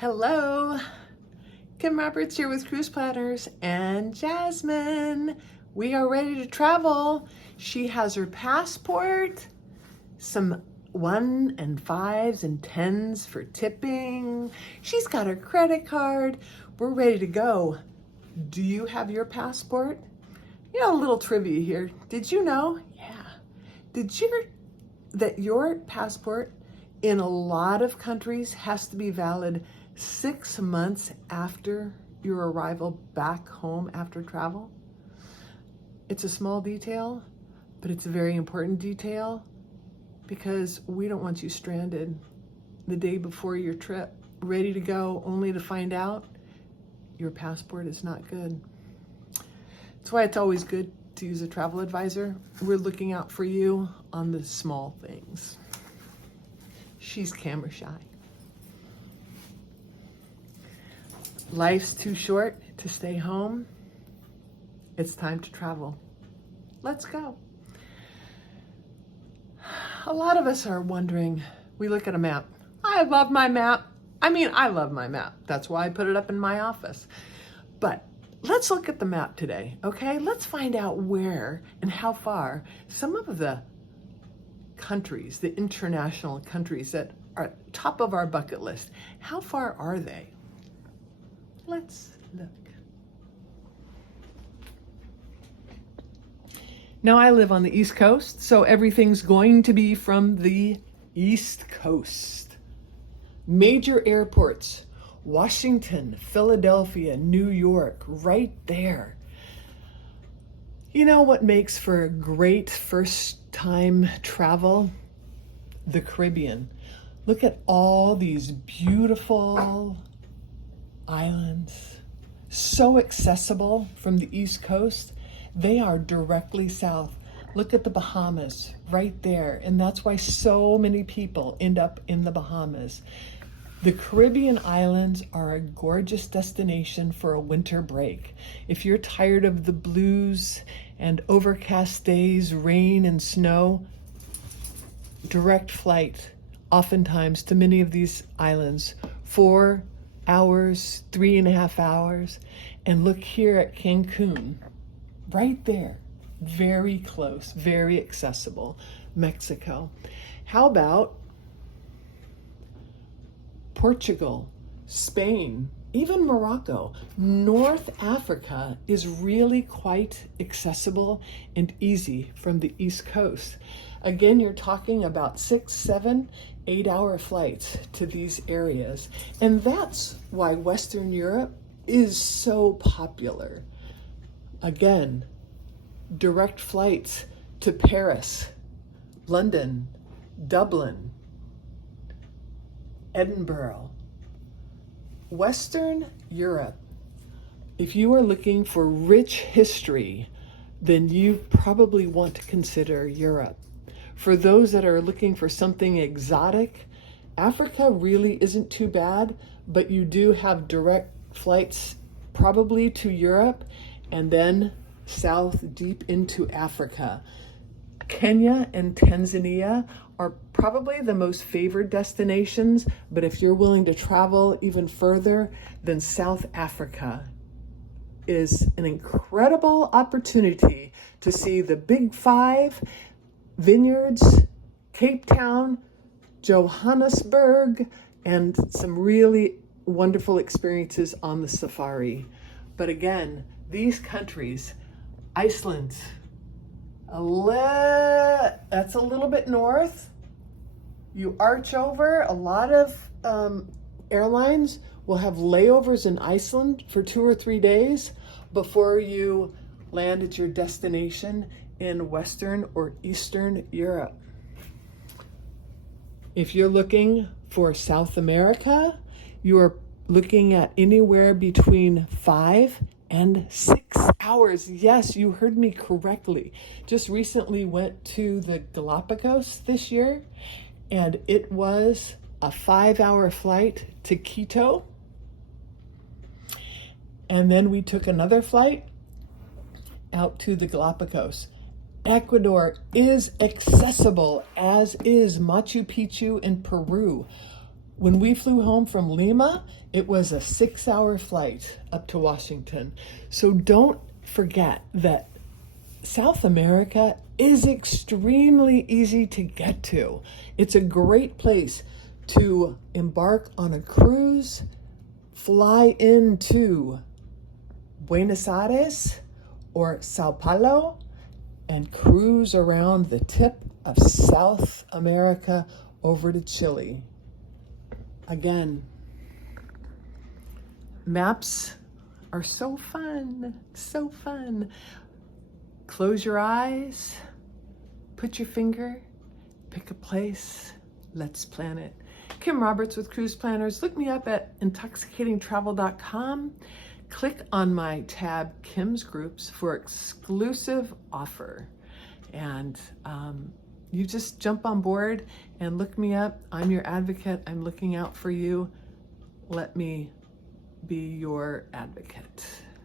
Hello, Kim Roberts here with Cruise Planners and Jasmine. We are ready to travel. She has her passport, some 1 and 5s and 10s for tipping. She's got her credit card. We're ready to go. Do you have your passport? You know, a little trivia here. Did you know? Yeah. That your passport in a lot of countries has to be valid 6 months after your arrival back home after travel? It's a small detail, but it's a very important detail because we don't want you stranded the day before your trip, ready to go, only to find out your passport is not good. That's why it's always good to use a travel advisor. We're looking out for you on the small things. She's camera shy. Life's too short to stay home. It's time to travel. Let's go. A lot of us are wondering, we look at a map. I love my map. I love my map. That's why I put it up in my office. But let's look at the map today, okay? Let's find out where and how far some of the countries, the international countries that are top of our bucket list, how far are they? Let's look. Now I live on the East Coast, so everything's going to be from the East Coast. Major airports, Washington, Philadelphia, New York, right there. You know what makes for a great first time travel? The Caribbean. Look at all these beautiful islands, so accessible from the East Coast. They are directly south. Look at the Bahamas right there, and that's why so many people end up in the Bahamas. The Caribbean islands are a gorgeous destination for a winter break. If you're tired of the blues and overcast days, rain and snow, direct flight oftentimes to many of these islands, 4 hours, 3.5 hours. And look here at Cancun, right there, very close, very accessible, Mexico. How about Portugal, Spain, even Morocco? North Africa is really quite accessible and easy from the East Coast. Again, you're talking about 6, 7, 8-hour flights to these areas. And that's why Western Europe is so popular. Again, direct flights to Paris, London, Dublin, Edinburgh. Western Europe, if you are looking for rich history, then you probably want to consider Europe. For those that are looking for something exotic, Africa really isn't too bad, but you do have direct flights probably to Europe and then south deep into Africa. Kenya and Tanzania are probably the most favored destinations, but if you're willing to travel even further, then South Africa is an incredible opportunity to see the Big Five, vineyards, Cape Town, Johannesburg, and some really wonderful experiences on the safari. But again, these countries, Iceland, that's a little bit north. You arch over, a lot of airlines will have layovers in Iceland for 2 or 3 days before you land at your destination in Western or Eastern Europe. If you're looking for South America, you are looking at anywhere between 5 and 6 hours. Yes, you heard me correctly. Just recently went to the Galapagos this year, and it was a 5-hour flight to Quito. And then we took another flight out to the Galapagos. Ecuador is accessible, as is Machu Picchu in Peru. When we flew home from Lima, it was a 6-hour flight up to Washington. So don't forget that South America is extremely easy to get to. It's a great place to embark on a cruise, fly into Buenos Aires or Sao Paulo, and cruise around the tip of South America over to Chile. Again, maps are so fun, so fun. Close your eyes, put your finger, pick a place, let's plan it. Kim Roberts with Cruise Planners. Look me up at intoxicatingtravel.com. Click on my tab, Kim's Groups, for exclusive offer. And you just jump on board and look me up. I'm your advocate. I'm looking out for you. Let me be your advocate.